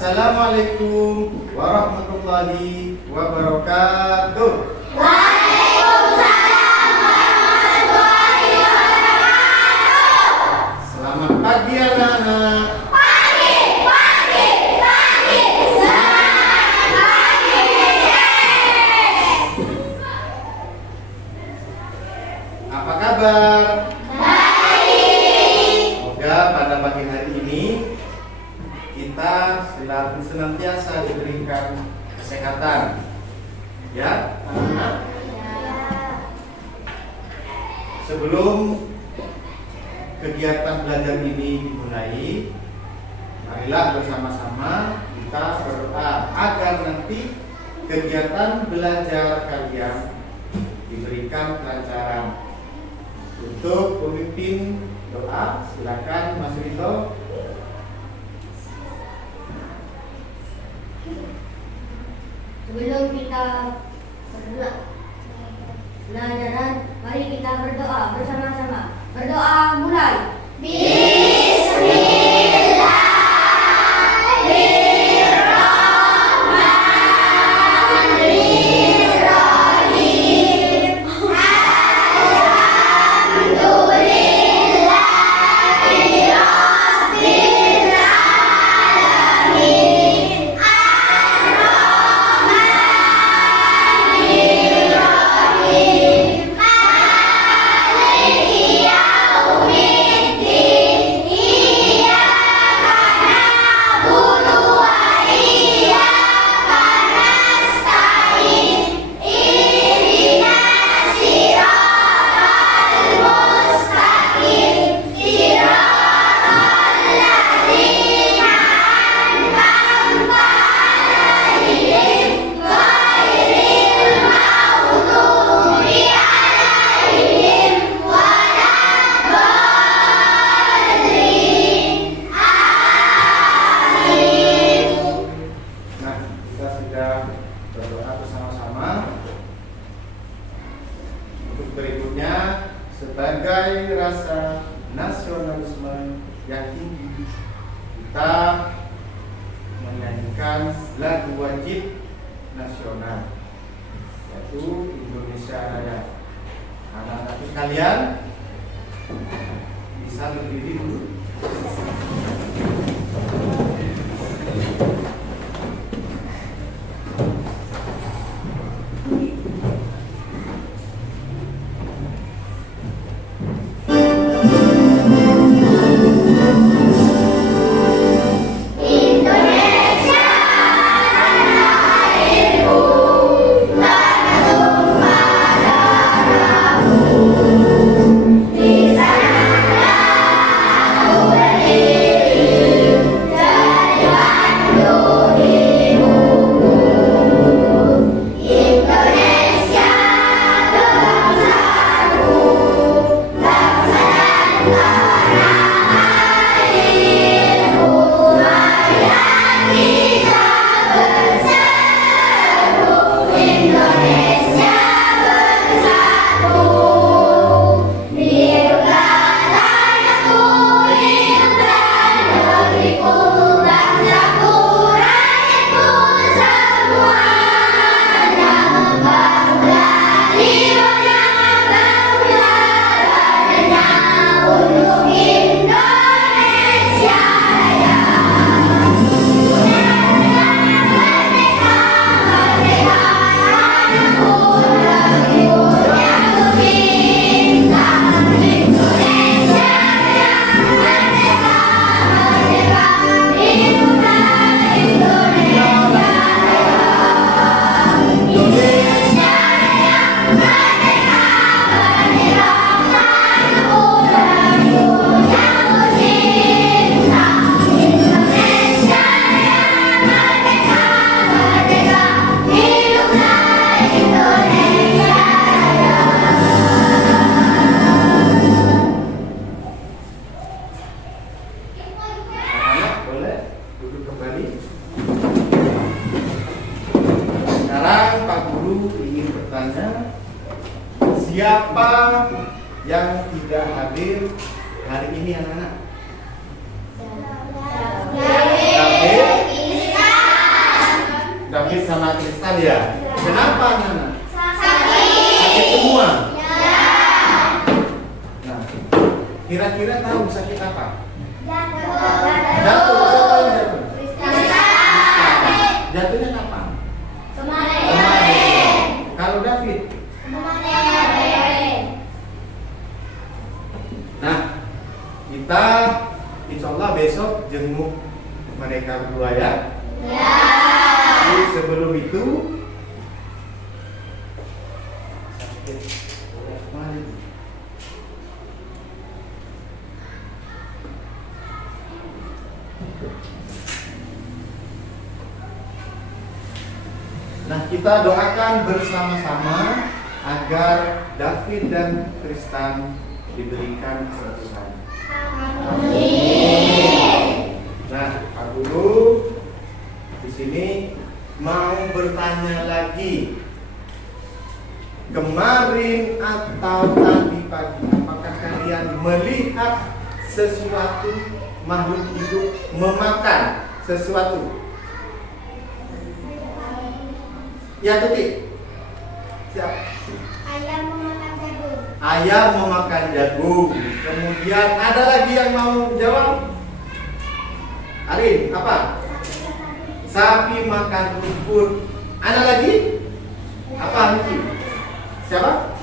Assalamualaikum warahmatullahi wabarakatuh. Waalaikumsalam warahmatullahi wabarakatuh. Selamat pagi anak-anak. Pagi. Selamat pagi. Apa kabar? Baik. Semoga pada pagi hari ini kita senantiasa diberikan kesehatan. Ya, anak-anak. Sebelum kegiatan belajar ini dimulai, marilah bersama-sama kita berdoa agar nanti kegiatan belajar kalian diberikan kelancaran. Untuk pemimpin doa, silakan Mas Rito. Sebelum kita belajaran, mari kita berdoa bersama-sama. Berdoa mulai. Berikutnya, sebagai rasa nasionalisme yang tinggi, kita menyanyikan lagu wajib nasional, yaitu Indonesia Raya. Anak-anak sekalian bisa berdiri dulu. Siapa yang tidak hadir hari ini anak-anak? Hadir. David sama Tristan ya? Kenapa anak-anak? Sakit semua. Nah, kira-kira tahu sakit apa? Jatuh. Siapa yang jatuh? Jatuhnya kapan? Kemarin. Kalau David? Nah, kita insya Allah besok jenguk mereka berdua ya. Tapi sebelum itu nah, kita doakan bersama-sama agar David dan Tristan diberikan kesembuhan. Nah, Pak Guru di sini mau bertanya lagi. Kemarin atau tadi pagi, apakah kalian melihat sesuatu makhluk hidup memakan sesuatu? Ya, Tuti. Siap. Ayam memakan jagung. Kemudian ada lagi yang mau jawab? Arin, apa? Sapi makan rumput. Ada lagi? Apa Niki? Siapa?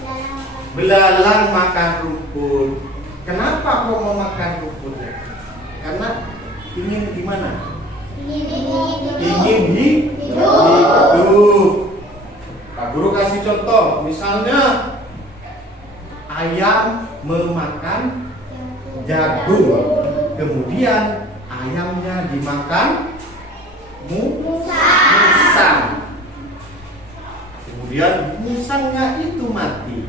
Belalang makan rumput. Kenapa kok memakan rumput? Karena ingin gimana? Ingin hidup. Pak Guru kasih contoh, misalnya ayam memakan jagung, kemudian ayamnya dimakan musang. Kemudian musangnya itu mati.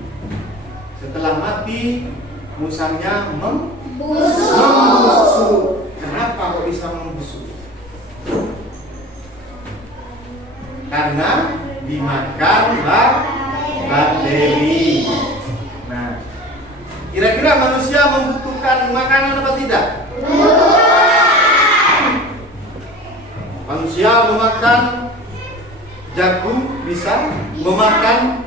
Setelah mati, musangnya membusuk. Kenapa kok bisa membusuk? Karena dimakan bakteri. Nah, kira-kira manusia membutuhkan makanan apa tidak? Manusia memakan jagung, bisa memakan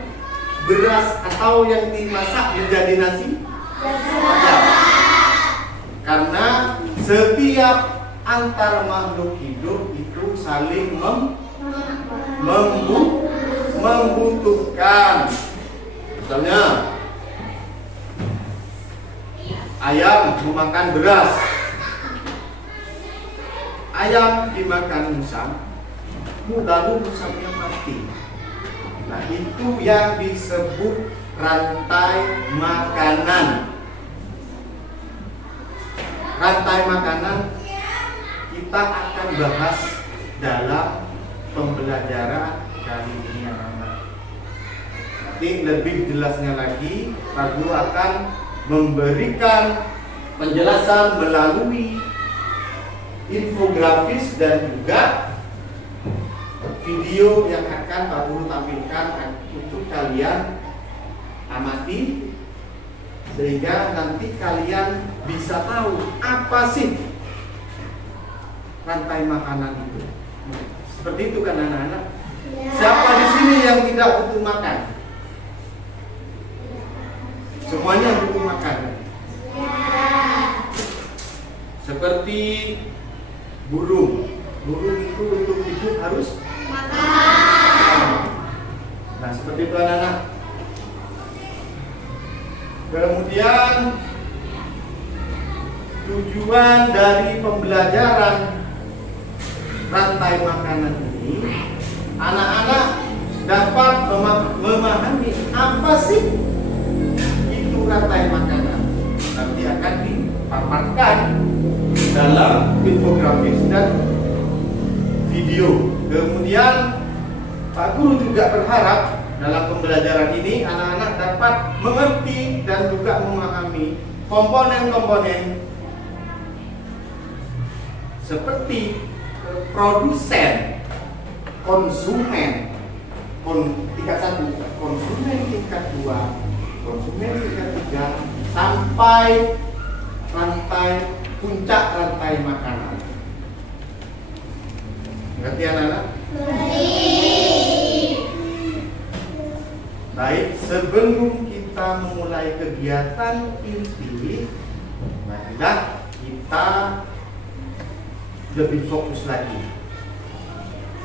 beras atau yang dimasak menjadi nasi? Ya. Karena setiap antar makhluk hidup itu saling membutuhkan. Misalnya ayam memakan beras, ayam dimakan musang, lalu musangnya mati. Nah, itu yang disebut rantai makanan. Rantai makanan kita akan bahas dalam pembelajaran kali ini, anak-anak. Nanti lebih jelasnya lagi, Pak Guru akan memberikan penjelasan melalui infografis dan juga video yang akan Pak Guru tampilkan untuk kalian amati, sehingga nanti kalian bisa tahu apa sih rantai makanan itu. Seperti itu kan anak-anak? Siapa di sini yang tidak butuh makan? Semuanya butuh makan. Seperti burung. Burung itu untuk hidup harus makan. Nah, seperti itu anak-anak. Kemudian tujuan dari pembelajaran rantai makanan ini, anak-anak dapat memahami apa sih itu rantai makanan. Nanti akan dipaparkan dalam infografis dan video. Kemudian Pak Guru juga berharap dalam pembelajaran ini anak-anak dapat mengerti dan juga memahami komponen-komponen seperti produsen, konsumen, tingkat 1, konsumen tingkat 2, konsumen tingkat 3, sampai puncak rantai makanan. Ngerti anak-anak? Ngerti. sebelum kita memulai kegiatan inti, marilah kita lebih fokus lagi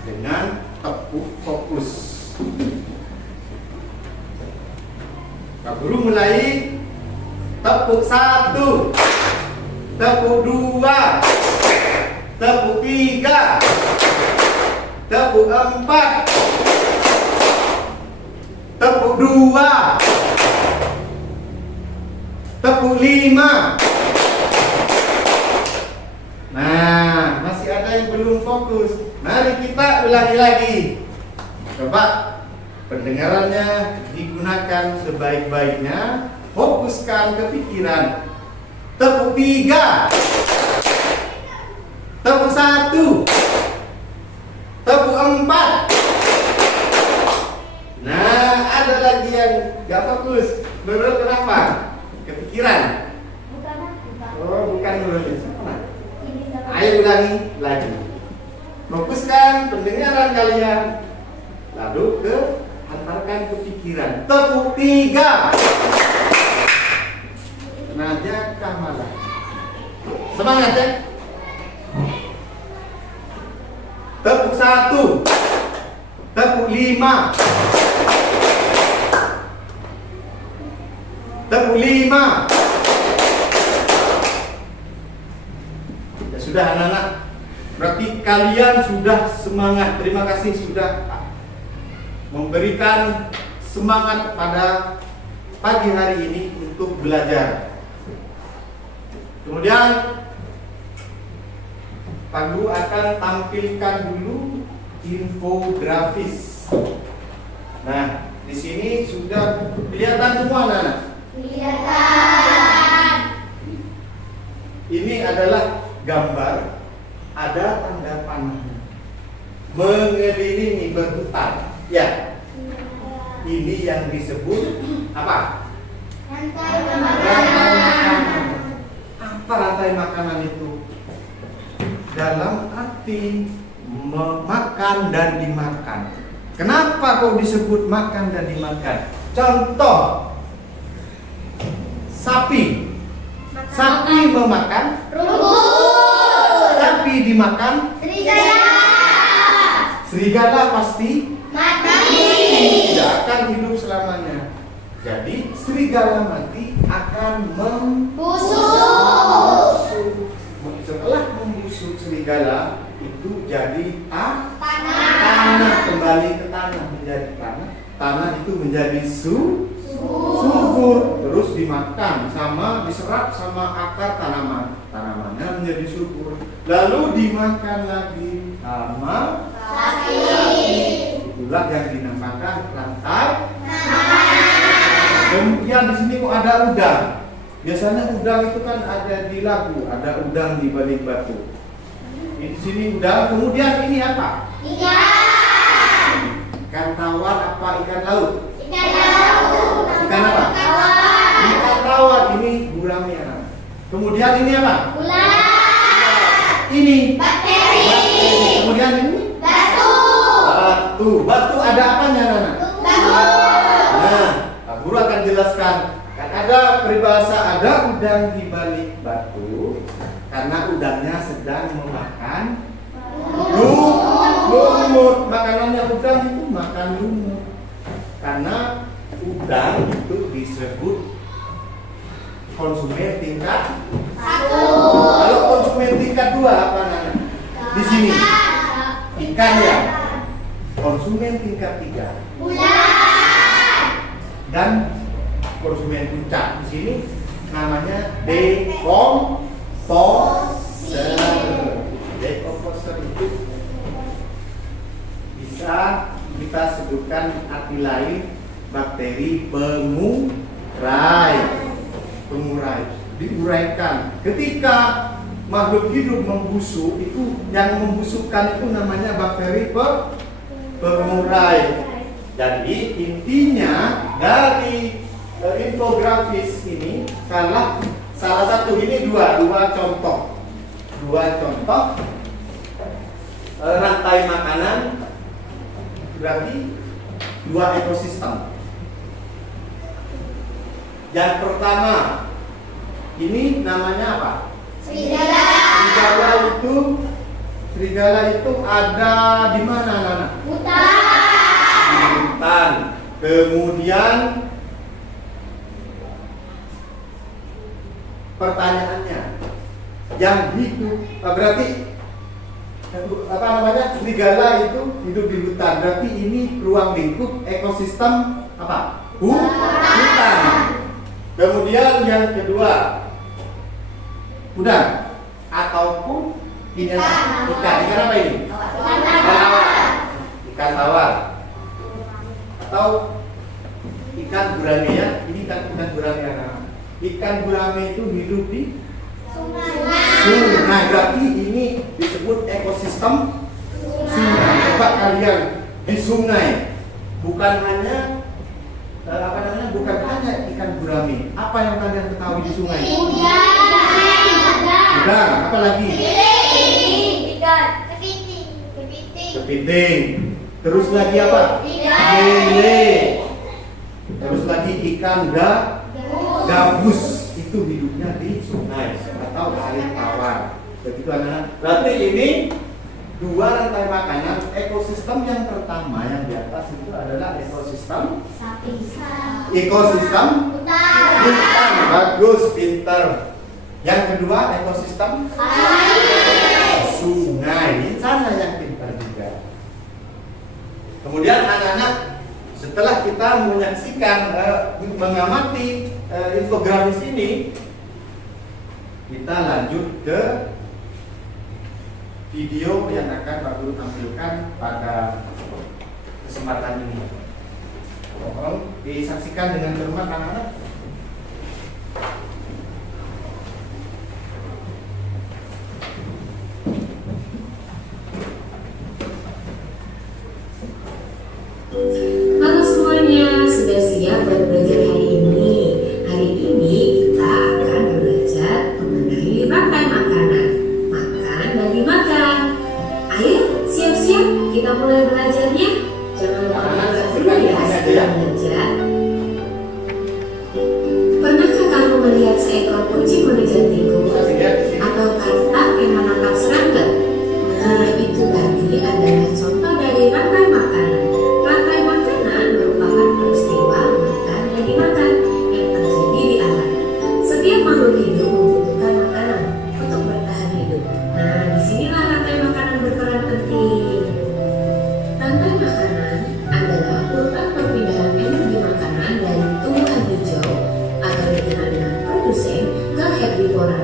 dengan tepuk fokus. Pak Guru mulai. Tepuk 1, tepuk 2, tepuk 3, tepuk 4, tepuk 2, tepuk 5. Nah, masih ada yang belum fokus. Mari kita ulangi lagi. Coba pendengarannya digunakan sebaik-baiknya. Fokuskan ke pikiran. Tepuk 3, tepuk 1, tepuk 4. Nah, ada lagi yang gak fokus. Menurut kenapa? Kepikiran. Bukan. Oh, bukan menurut. Ini sama. Ayo ulangi lagi. Fokuskan pendengaran kalian. Lalu hantarkan ke pikiran. Tepuk 3. Najakah malah. Semangat ya. Tepuk 1, tepuk 5, tepuk 5. Ya sudah anak-anak. Berarti kalian sudah semangat. Terima kasih sudah memberikan semangat pada pagi hari ini untuk belajar. Kemudian Pak Guru akan tampilkan dulu infografis. Nah, di sini sudah kelihatan semua anak-anak. Kelihatan. Ini adalah gambar, ada tanda panahnya, mengelilingi berhutan. Ya, ini yang disebut apa? Rantai Rantai makanan. makanan. Apa rantai makanan itu? Dalam arti memakan dan dimakan. Kenapa kok disebut makan dan dimakan? Contoh, sapi. Sapi memakan, Rumput. sapi dimakan, Serigala. serigala pasti Mati. tidak akan hidup selamanya. Jadi serigala mati akan Busuk. setelah membusuk serigala itu jadi Tanah. kembali ke tanah, menjadi tanah. Tanah itu menjadi subur, terus dimakan sama diserap sama akar tanaman. Tanamannya menjadi subur. Lalu dimakan lagi sama Sapi. itulah yang dinamakan rantai. Kemudian di sini kok ada udang. Biasanya udang itu kan ada di lagu, ada udang di balik batu. Di sini udang. Kemudian ini apa? Ikan. Ikan tawar apa ikan laut? Ikan laut. Ikan apa? Tawar. Ikan tawar ini gurame. Kemudian ini apa? Ulat. Ini Bakteri. Kemudian ini Batu. batu ada apanya Nana? Batu. Nah, Pak Guru akan jelaskan. Kan ada peribahasa ada udang di balik batu karena udangnya sedang memakan lumut. Makanannya udang itu makan lumut. Karena udang itu disebut konsumen tingkat 1. Kalau konsumen tingkat 2 apa Nana? Di sini ikan ya. Konsumen tingkat 3 Bulan. dan konsumen puncak. Di sini namanya dekomposer. Dekomposer itu bisa kita sebutkan arti lain bakteri pengurai. Diuraikan. Ketika makhluk hidup membusuk, itu yang membusukkan itu namanya bakteri pengurai. Jadi intinya dari infografis ini salah satu ini dua contoh rantai makanan, berarti 2 ekosistem. Yang pertama, ini namanya apa? Serigala. Serigala itu ada di mana, anak-anak? Hutan. Di hutan. Kemudian pertanyaannya, yang hidup berarti apa namanya? Serigala itu hidup di hutan. Berarti ini ruang lingkup ekosistem apa? Hutan. Kemudian yang kedua, udang ataupun ini apa? Ikan apa ini? Ikan tawar atau ikan gurame ya. Ini ikan gurame ya. Ikan gurame itu hidup di sungai. Berarti ini disebut ekosistem sungai. Coba kalian di sungai, bukan hanya bukan hanya ikan gurame. Apa yang kalian ketahui di sungai? Udang. Apa lagi? Kepiting. Terus lagi apa? Lele. Terus lagi ikan gabus. Itu hidupnya di sungai atau air tawar. Begitu anak-anak. Berarti ini dua rantai makanan. Ekosistem yang pertama yang di atas itu adalah ekosistem hutan. Bagus, pinter. Yang kedua ekosistem sungai. Ini sana yang pintar juga. Kemudian anak-anak, setelah kita menyaksikan mengamati infografis ini, kita lanjut ke video yang akan Pak Guru tampilkan pada kesempatan ini. Tolong disaksikan dengan cermat anak-anak. Halo semuanya, sudah siap buat belajar hari ini? Hari ini kita akan belajar mengenai rantai makanan. Makan dan dimakan. Ayo, siap-siap kita mulai belajarnya. Jangan lupa belajar dulu ya sebelum belajar. Pernahkah kamu melihat seekor kucing mengejar tikus atau katak yang menangkap serangga? Nah, itu tadi adalah contoh dari rantai makanan. Rantai makanan merupakan peristiwa makan dan dimakan yang terjadi di alam. Setiap makhluk hidup membutuhkan makanan untuk bertahan hidup. Nah, disinilah rantai makanan berperan penting. Rantai makanan adalah urutan perpindahan energi makanan dari tumbuhan hijau atau dikenal dengan produsen ke herbivora.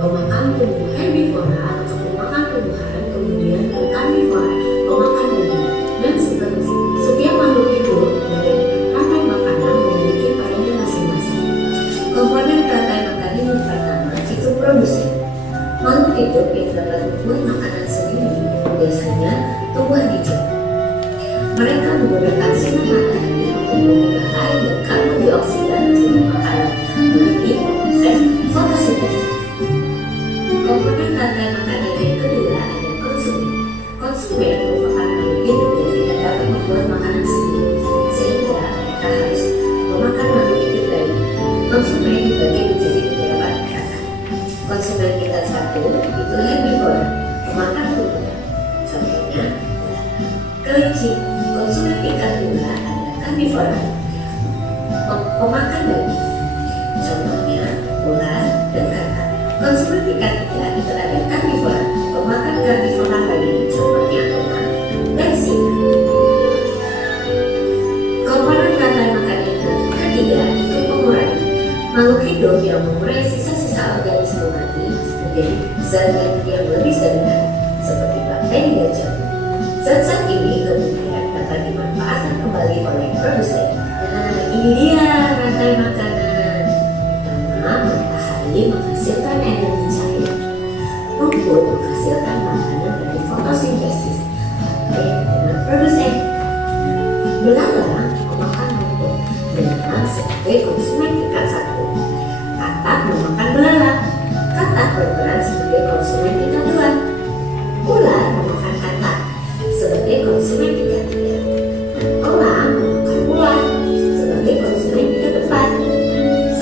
Pemakan tumbuh herbivora atau pemakan tumbuhan, kemudian ke karnivora, pemakan daging, dan seterusnya. Setiap makhluk hidup dari rantai makanan memiliki perannya masing-masing. Komponen rantai makanan yang pertama itu produsen. Makhluk hidup yang dapat membuat makanan sendiri biasanya tumbuhan hijau. Mereka menggunakan sinar matahari untuk mengubah air dan karbon dioksida menjadi makanan melalui proses fotosintesis. Komponen rantai makanan yang kedua ada konsumen. Konsumen merupakan makhluk hidup yang tidak dapat membuat makanan sendiri, sehingga mereka harus memakan makhluk hidup lain. Konsumen dibagi menjadi beberapa tingkatan. Konsumen tingkat 1 itu herbivora, pemakan tumbuhan. Contohnya kelinci. Konsumen tingkat 2 ada karnivora, pemakan daging. Contohnya ular dan katak. Konsumen tingkat 3 itu ada karnivora, pemakan karnivora lagi. Contohnya elang dan singa. Komponen rantai makanan yang ketiga itu pengurai. Makhluk hidup yang mengurai sisa-sisa organisme mati menjadi zat-zat yang lebih sederhana seperti bakteri dan jamur. Zat-zat ini kemudian dapat dimanfaatkan kembali oleh produsen. Nah, ini dia rantai makanan. Pertama, matahari menghasilkan energi cair. Rumput menghasilkan makanan dari fotosintesis atau yang dikenal produsen. Belalang memakan rumput dengan sebagai konsumen tingkat 1. Katak memakan belalang. Katak berperan sebagai konsumen tingkat 2. Ular memakan katak sebagai konsumen tingkat 3. Dan elang memakan ular sebagai konsumen tingkat 4.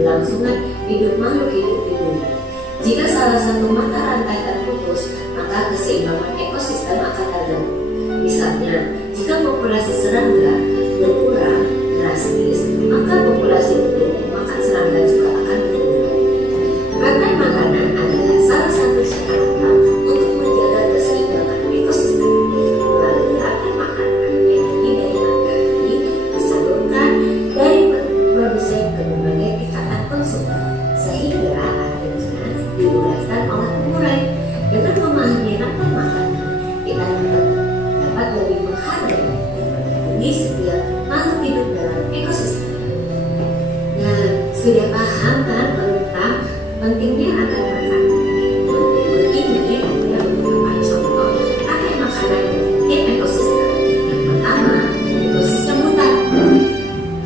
keberlangsungan hidup makhluk hidup di bumi. Jika salah satu mata rantai terputus, maka keseimbangan ekosistem akan terganggu. Misalnya, jika populasi serangga berkurang drastis, maka populasi untuk makan serangga juga akan berkurang. Rantai makanan adalah salah satu cara alam untuk menjaga keseimbangan ekosistem. Melalui rantai makanan, energi dari makanan ini disalurkan dari produsen ke berbagai ikatan konsumen, sehingga akhirnya diuraikan oleh pengurai. Dengan memahami rantai makanan, kita dapat lebih menghargai dan melindungi setiap makhluk hidup dalam ekosistem. Nah, sudah paham kan tentang pentingnya rantai makanan? Nah, berikut ini ada beberapa contoh rantai makanan di ekosistem. Yang pertama, ekosistem hutan.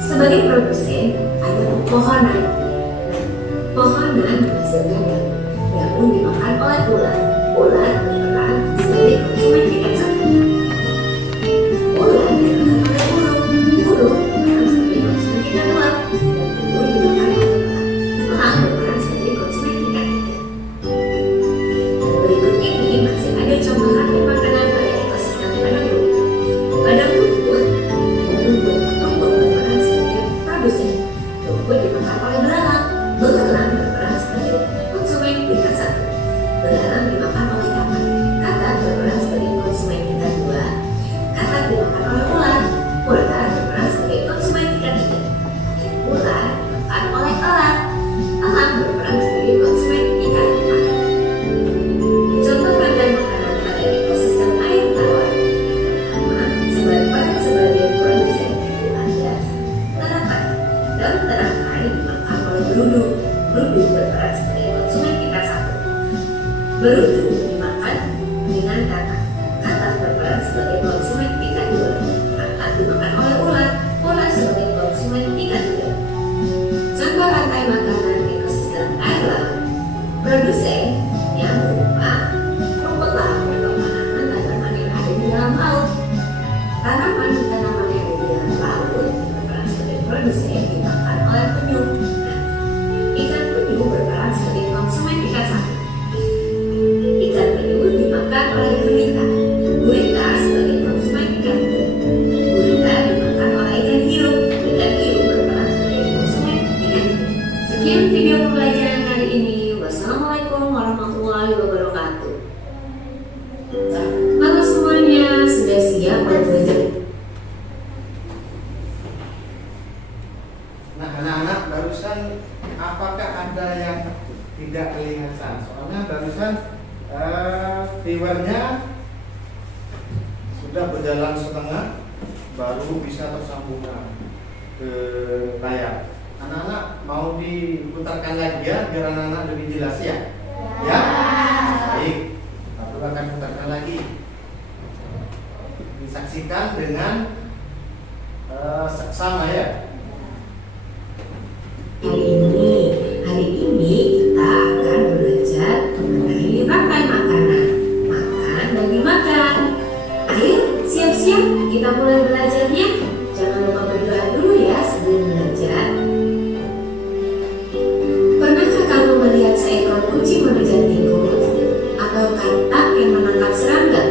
Sebagai produsen, ada pepohonan. Nah, pohonan menghasilkan daun. Daun dimakan oleh ular. Ular berperan sebagai konsumen ikan satu. Ular dimakan oleh burung. Burung berperan sebagai konsumen ikan luar. Dan burung dimakan oleh elang. Elang berperan sebagai konsumen ikan hiu. Dan berikut ini masih ada contoh rantai makanan pada ekosistem padang rumput. Padang rumput ada rumput. Rumput berperan sebagai produsen. Rumput dimakan oleh belalang. Belalang berperan sebagai konsumen ikan satu. Belalang dimakan oleh katak. Katak berperan sebagai konsumen ikan dua. Katak dimakan oleh ular. Ular berperan sebagai konsumen ikan tiga. Ular dimakan oleh elang. Elang berperan sebagai konsumen ikan empat. Contoh rantai makanan pada ekosistem air tawar. Yang pertama, sebagai produsen itu ada teratai. Daun teratai dimakan oleh berudu. Berudu berperan sebagai konsumen ikan satu. Berudu dimakan dengan katak. Katak berperan sebagai konsumen ikan dua. Katak dimakan oleh ular. Ular sebagai konsumen ikan tiga. Contoh rantai makanan ekosistem air laut. Produsen yang berupa rumput laut atau tanaman-tanaman yang ada di dalam laut. Tanaman-tanaman yang ada di dalam laut berperan sebagai produsen dimakan oleh penyu. Ikan penyu berperan sebagai konsumen ikan satu. Ikan penyu dimakan oleh gurita. Gurita sebagai konsumen ikan tiga. Gurita dimakan oleh ikan hiu. Ikan hiu berperan sebagai konsumen ikan tiga. Sekian video pembelajaran kali ini. Wassalamualaikum warahmatullahi wabarakatuh. Halo semuanya, sudah siap belajar? Nah, anak-anak barusan apakah ada yang tidak kelihatan? Soalnya barusan viewernya sudah berjalan setengah baru bisa tersambung ke layar. Anak-anak mau diputarkan lagi ya biar anak-anak lebih jelas ya? Ya? Baik, aku akan putarkan lagi. Disaksikan dengan seksama ya. Hari ini kita akan belajar mengenai rantai makanan. Makan dan dimakan. Ayo, siap-siap kita mulai belajarnya. Jangan lupa berdoa dulu ya sebelum belajar. Pernahkah kamu melihat seekor kucing mengejar tikus atau katak yang menangkap serangga?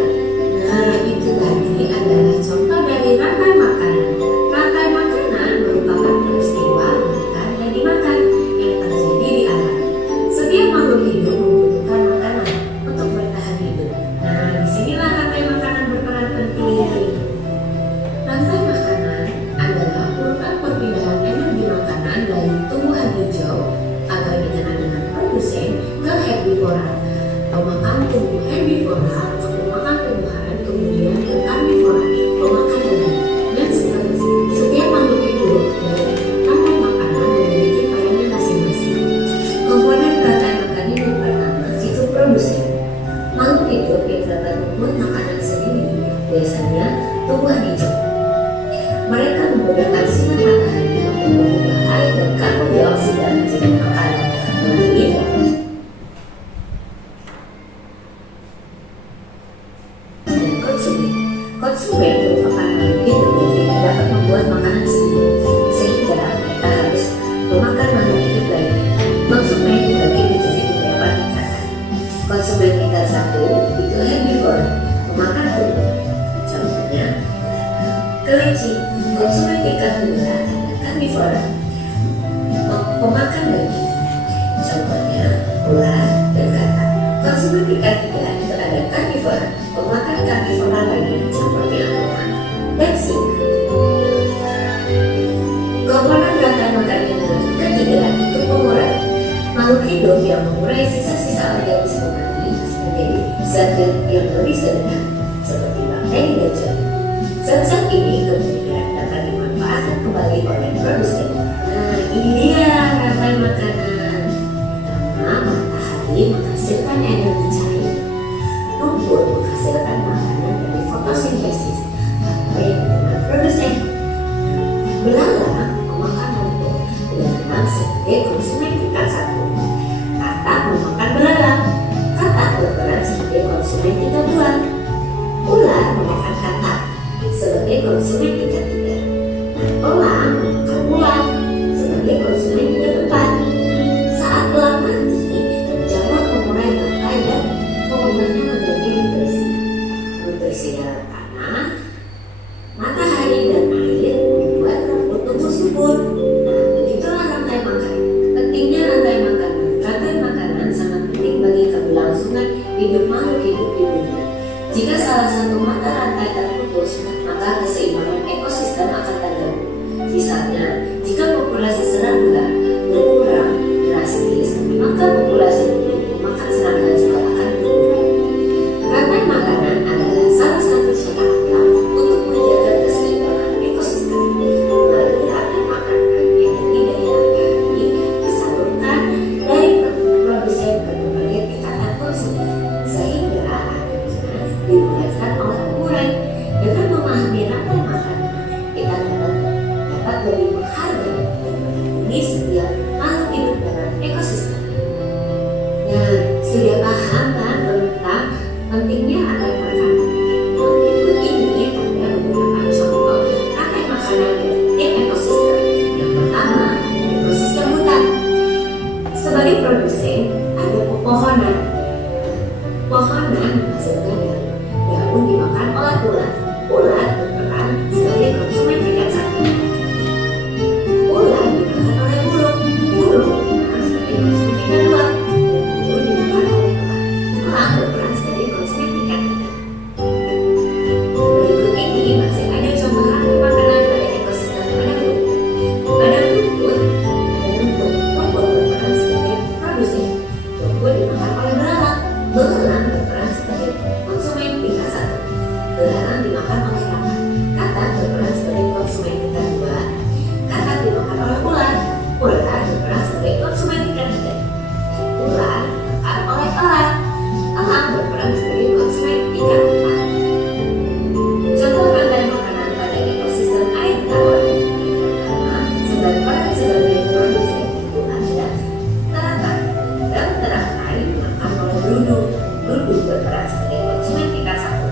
Nah, itu tadi adalah contoh dari rantai makanan. Rantai makanan merupakan peristiwa makan dan dimakan yang terjadi di alam. Setiap makhluk hidup membutuhkan makanan untuk bertahan hidup. Nah, disinilah rantai makanan berperan penting. Rantai makanan adalah urutan perpindahan energi makanan dari tumbuhan hijau atau dikenal dengan produsen ke herbivora. Pemakan tumbuh herbivora atau pemakan tumbuhan, kemudian ke karnivora, pemakan daging, dan seterusnya. Setiap makhluk hidup dari rantai makanan memiliki perannya masing-masing. Komponen rantai makanan yang pertama itu produsen. Makhluk hidup yang dapat membuat makanan sendiri biasanya tumbuhan hijau. Mereka menggunakan sinar matahari untuk mengubah air dan karbon dioksida menjadi makanan. Konsumen merupakan makhluk hidup yang tidak dapat membuat makanan sendiri, sehingga mereka harus memakan makhluk hidup lain pemakan daging. Contohnya ular dan katak. Konsumen tingkat 3 itu ada karnivora, pemakan karnivora lainnya seperti angsa dan singa. Komponen rantai makan yang ketiga itu pengurai. Makhluk hidup yang mengurai sisa-sisa organisme mati menjadi zat yang lebih sederhana seperti bakteri dan jamur. Zat-zat ini kemudian dapat dimanfaatkan kembali oleh produsen. Nah, ini dia rantai makanan. Pertama, matahari menghasilkan energi cair. Rumput menghasilkan makanan dari fotosintesis atau yang dikenal produsen. Belalang memakan rumput. Belalang sebagai konsumen tingkat 1. Katak memakan belalang. Katak berperan sebagai konsumen tingkat 2. Ular memakan katak sebagai konsumen tingkat 3. Elang memakan ular sebagai konsumen tingkat 4. Saat elang mati, jamur mengurai rantai dan mengubahnya menjadi nutrisi. Nutrisi dalam tanah, matahari dan air membuat rumput tumbuh subur. Nah, begitulah rantai makanan. Pentingnya rantai makanan. Rantai makanan sangat penting bagi keberlangsungan hidup makhluk hidup di bumi. Jika salah satu mata rantai terputus, maka keseimbangan ekosistem akan terganggu. Misalnya, jika populasi serangga berkurang drastis, maka populasi burung pemakan serangga juga akan berkurang. Rantai makanan adalah salah satu cara alam untuk menjaga keseimbangan ekosistem. Melalui rantai makanan, energi dari matahari disalurkan dari produsen ke berbagai tingkatan konsumen, sehingga akhirnya dimudahkan oleh pengurai. Dengan memahami rantai makanan, kita dapat lebih menghargai dan melindungi setiap makhluk hidup dalam ekosistem. Nah, sudah paham kan tentang pentingnya rantai makanan? Nah, berikut ini ada beberapa contoh rantai makanan dari ekosistem. Yang pertama, ekosistem hutan. Sebagai produsen, ada pepohonan. Pohonan menghasilkan daun dimakan oleh ular. Ular berperan sebagai konsumen tingkat 1. Ular dimakan oleh burung. Burung berperan sebagai konsumen tingkat 2. Dan burung dimakan oleh elang. Elang berperan sebagai konsumen tingkat 3. Berikut ini masih ada contoh rantai makanan pada ekosistem padang rumput. Padang rumput ada rumput. Rumput berperan sebagai produsen. Rumput dimakan oleh belalang. Belalang berperan sebagai konsumen tingkat 1. Belalang dimakan oleh katak. Katak berperan sebagai konsumen tingkat 2. Katak dimakan oleh ular. Ular berperan sebagai konsumen tingkat 3. Ular dimakan oleh elang. Elang berperan sebagai konsumen tingkat 4. Contoh rantai makanan pada ekosistem air tawar. Pertama, peran sebagai produsen itu ada teratai. Dan teratai dimakan oleh berudu. Berudu berperan sebagai konsumen tingkat 1.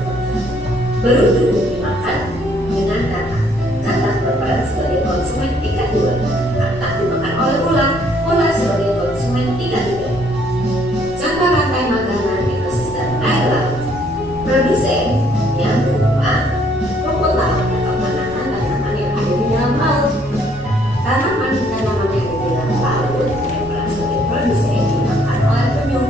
Berudu dimakan dengan katak. Katak berperan sebagai konsumen tingkat 2. Katak dimakan oleh ular. Ular sebagai konsumen tingkat 3. Contoh rantai makanan ekosistem air laut. Produsen yang berupa rumput laut atau tanaman-tanaman yang ada di dalam laut. Tanaman-tanaman yang ada di dalam laut berperan sebagai produsen dimakan oleh penyu.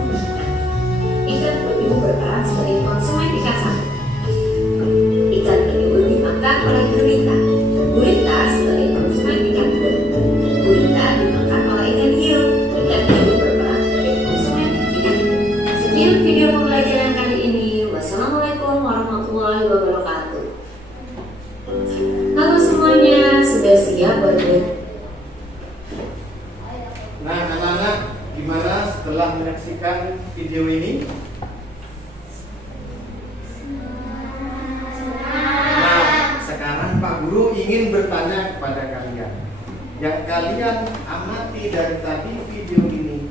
Ikan penyu berperan sebagai konsumen tingkat 1. Ikan penyu dimakan oleh gurita. Gurita sebagai konsumen tingkat 2. Gurita dimakan oleh ikan hiu. Ikan hiu berperan sebagai konsumen tingkat 3. Sekian video pembelajaran kali ini. Wassalamualaikum warahmatullahi wabarakatuh. Halo semuanya, sudah siap buat Nah, anak-anak, gimana setelah menyaksikan video ini? Nah, sekarang Pak Guru ingin bertanya kepada kalian. Yang kalian amati dari tadi video ini,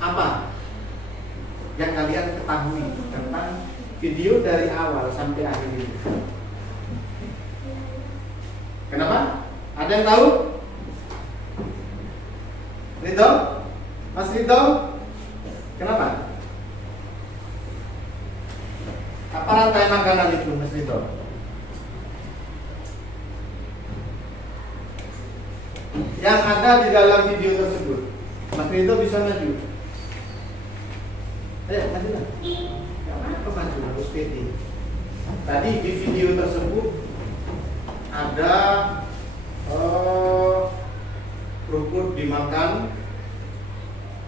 apa yang kalian ketahui tentang video dari awal sampai akhir ini? Kenapa? Ada yang tahu? Ridho? Mas Ridho? Kenapa? Apa rantai makanan itu, Mas Ridho? Yang ada ada di dalam video tersebut? Mas Rinto bisa maju. Ayo, majulah. Kenapa maju? Harus pede. Tadi di video tersebut ada rumput dimakan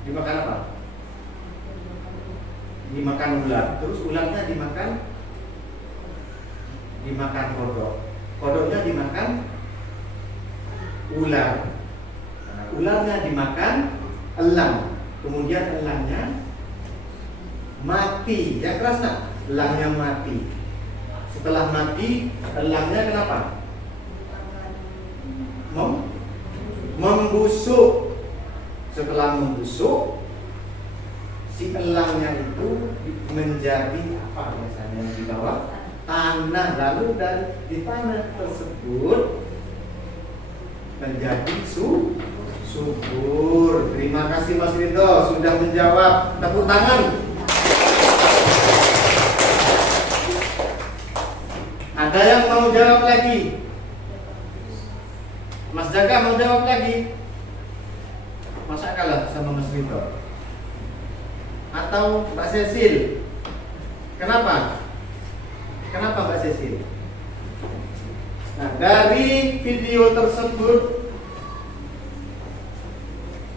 apa? Dimakan ular. Terus ularnya dimakan kodok. Kodoknya dimakan ular. Nah, ularnya dimakan elang. Kemudian elangnya mati. Ya keras nak? Elangnya mati. Setelah mati, elangnya kenapa? Membusuk. Setelah membusuk, si elangnya itu menjadi apa biasanya di bawah tanah, lalu dan di tanah tersebut menjadi subur. Terima kasih Mas Rinto sudah menjawab. Tepuk tangan. Ada yang mau jawab lagi? Mas Jaga mau jawab lagi? Masa kalah sama Mas Rinto? Atau Mbak Cecil? Kenapa? Kenapa Mbak Cecil? Nah, dari video tersebut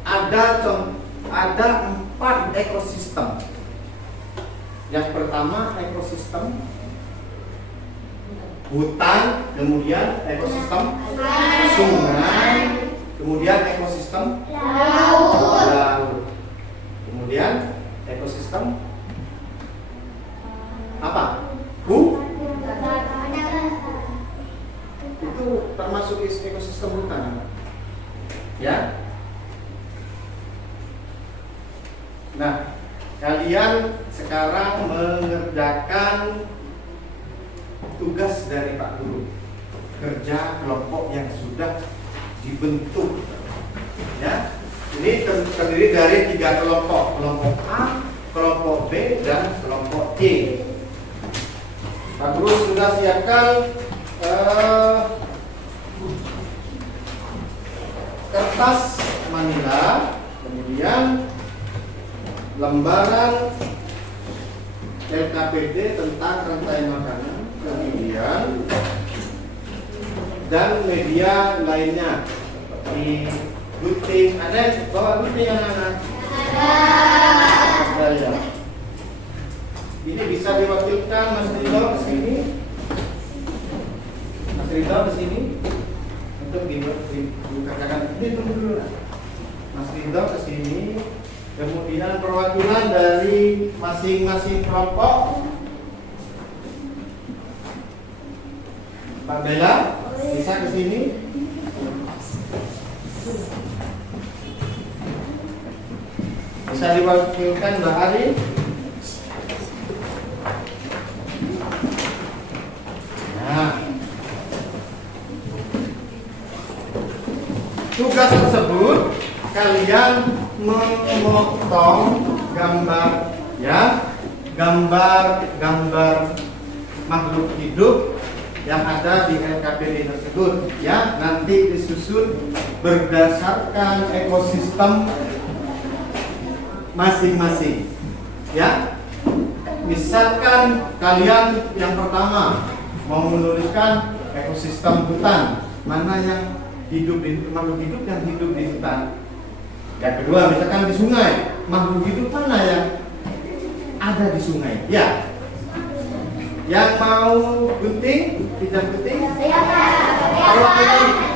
ada 4 ekosistem. Yang pertama ekosistem hutan, kemudian ekosistem sungai, kemudian ekosistem laut, kemudian ekosistem apa? Itu termasuk ekosistem hutan, ya. Nah, kalian sekarang mengerjakan tugas dari Pak Guru, kerja kelompok yang sudah dibentuk, ya. Ini terdiri dari 3 kelompok, kelompok A, kelompok B, dan kelompok C. Pak Guru sudah siapkan kertas manila, kemudian lembaran LKPD tentang rantai makanan, kemudian dan media lainnya seperti gunting. Ada bawa gunting anak-anak? Ada ya. Ini bisa diwakilkan Mas Ridho ke sini. Mas Ridho ke sini untuk dikerjakan. Ini tunggu dulu lah. Mas Ridho ke sini. Kemudian perwakilan dari masing-masing kelompok. Mbak Bella bisa ke sini. Bisa diwakilkan Mbak Ari. Nah, tugas tersebut kalian memotong gambar, ya, gambar makhluk hidup yang ada di LKPD tersebut, ya. Nanti disusun berdasarkan ekosistem masing-masing, ya. Misalkan kalian yang pertama mau menuliskan ekosistem hutan, mana yang hidup di makhluk hidup yang hidup di hutan. Yang kedua, misalkan di sungai, makhluk hidup mana yang ada di sungai, ya. Yang mau gunting, pinjam gunting? Kalau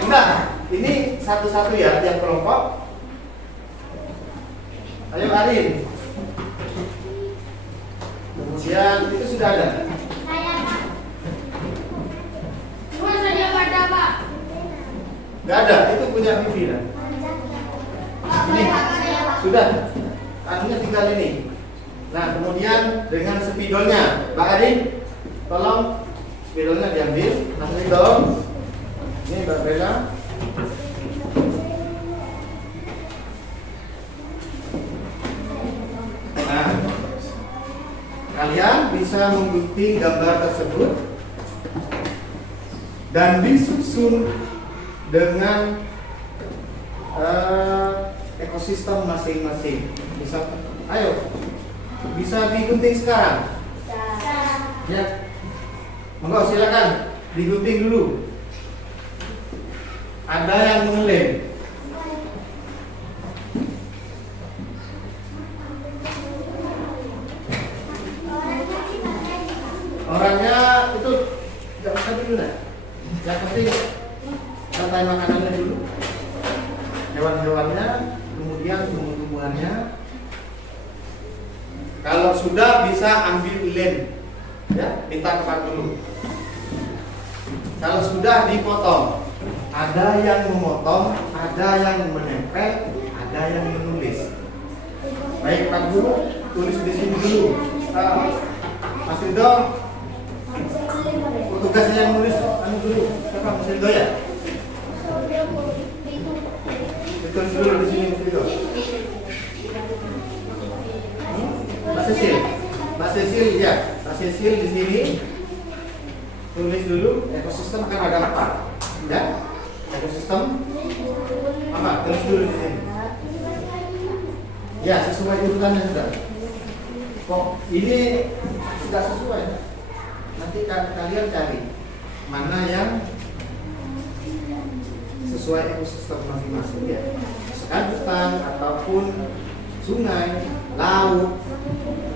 enggak, ini satu-satu ya, tiap kelompok. Ayo Arin. Kemudian itu sudah ada. Enggak ada, itu punya Vivi lah. Ini sudah, anunya tinggal ini. Nah, kemudian dengan spidolnya, Mbak Arin, tolong spidolnya diambil. Mas Ridho, ini Mbak Bella. Nah, kalian bisa menggunting gambar tersebut dan disusun dengan ekosistem masing-masing. Bisa digunting sekarang? Ya. Monggo silakan digunting dulu. Ada yang mengelem. Orangnya itu nggak usah dulu lah. Yang penting rantai makanannya dulu. Hewan-hewannya, kemudian tumbuh-tumbuhannya. Kalau sudah bisa ambil lem, ya minta ke Pak dulu. Kalau sudah dipotong, ada yang memotong, ada yang menempel, ada yang menulis. Baik Pak Guru, tulis di sini dulu. Mas Ridho, tugasnya yang nulis dulu. Siapa Mas Ridho ya? Tulis dulu di sini Mas Ridho. Mbak Cecil ya, Mbak Cecil di sini tulis dulu ekosistem kan ada apa? Ya, ekosistem apa? Tulis dulu di sini. Ya, sesuai urutannya sudah. Kok ini tidak sesuai? Nanti kalian cari mana yang sesuai ekosistem masing-masing ya. Hutan ataupun sungai, laut,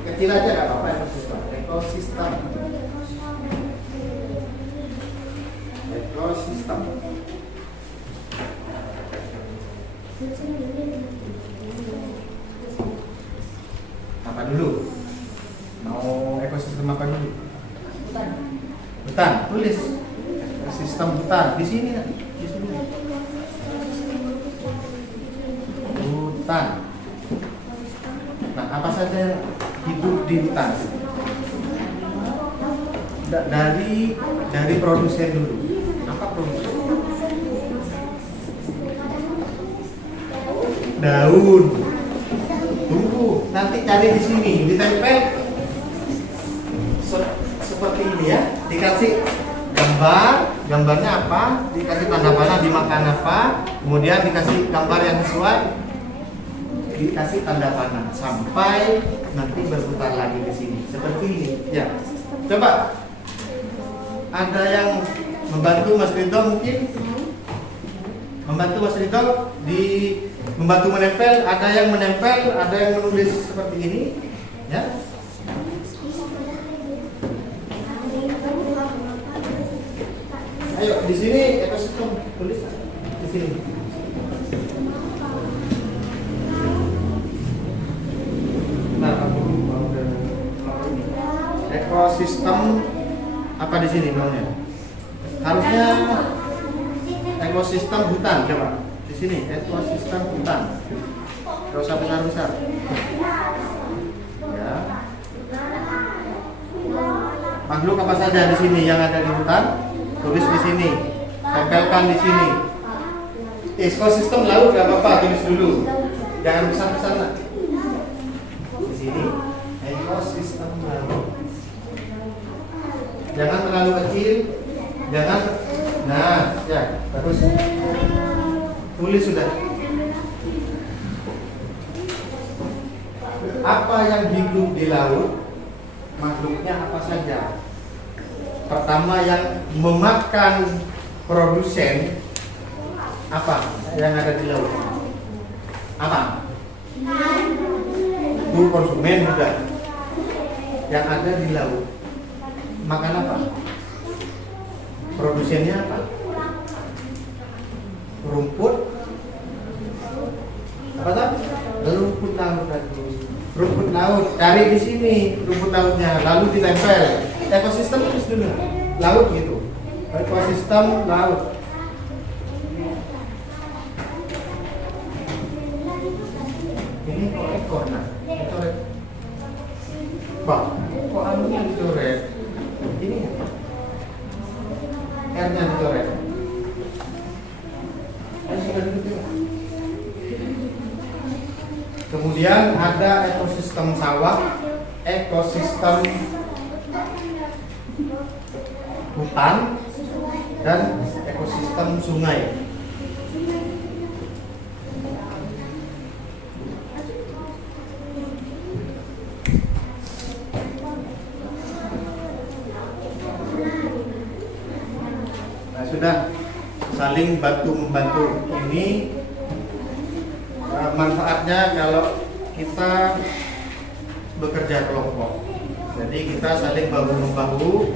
kecil aja nggak apa-apa ekosistem. Ekosistem. Apa dulu? Mau ekosistem apa dulu? Hutan. Tulis ekosistem hutan di sini kan? Di sini. Hutan. Nah, apa saja yang hidup di hutan? Dari produsen dulu. Apa produsen? Daun. Tunggu, nanti cari di sini, ditempel seperti ini ya. Dikasih gambarnya apa? Dikasih tanda panah dimakan apa? Kemudian dikasih gambar yang sesuai, dikasih tanda panah sampai nanti berputar lagi di sini seperti ini ya. Coba ada yang membantu Mas Ridho mungkin membantu Mas Ridho membantu menempel, ada yang menempel, ada yang menulis seperti ini ya. Ayo di sini ekosistem tulis di sini. Ekosistem apa di sini namanya? Harusnya ekosistem hutan, coba di sini ekosistem hutan. Gak usah besar-besar. Ya. Makhluk apa saja di sini yang ada di hutan? Tulis di sini, tempelkan di sini. Ekosistem laut gak apa-apa, tulis dulu. Jangan besar-besar lah. Di sini ekosistem laut. Jangan terlalu kecil, jangan. Nah, ya, terus tulis sudah. Apa yang hidup di laut? Makhluknya apa saja? Pertama yang memakan produsen apa yang ada di laut? Apa? Itu konsumen juga. Yang ada di laut makan apa? Produsennya apa? Rumput. Apa tadi? Rumput laut tadi. Rumput laut. Cari di sini rumput lautnya, lalu ditempel. Ekosistem terus dulu. Laut gitu. Ekosistem laut. Ini kok ekor nah? Coret. Bang, kok anunya dicoret? Ini apa? R-nya dicoret. Kemudian ada ekosistem sawah, ekosistem hutan, dan ekosistem sungai. saling bantu membantu. Ini manfaatnya kalau kita bekerja kelompok. Jadi kita saling bahu membahu,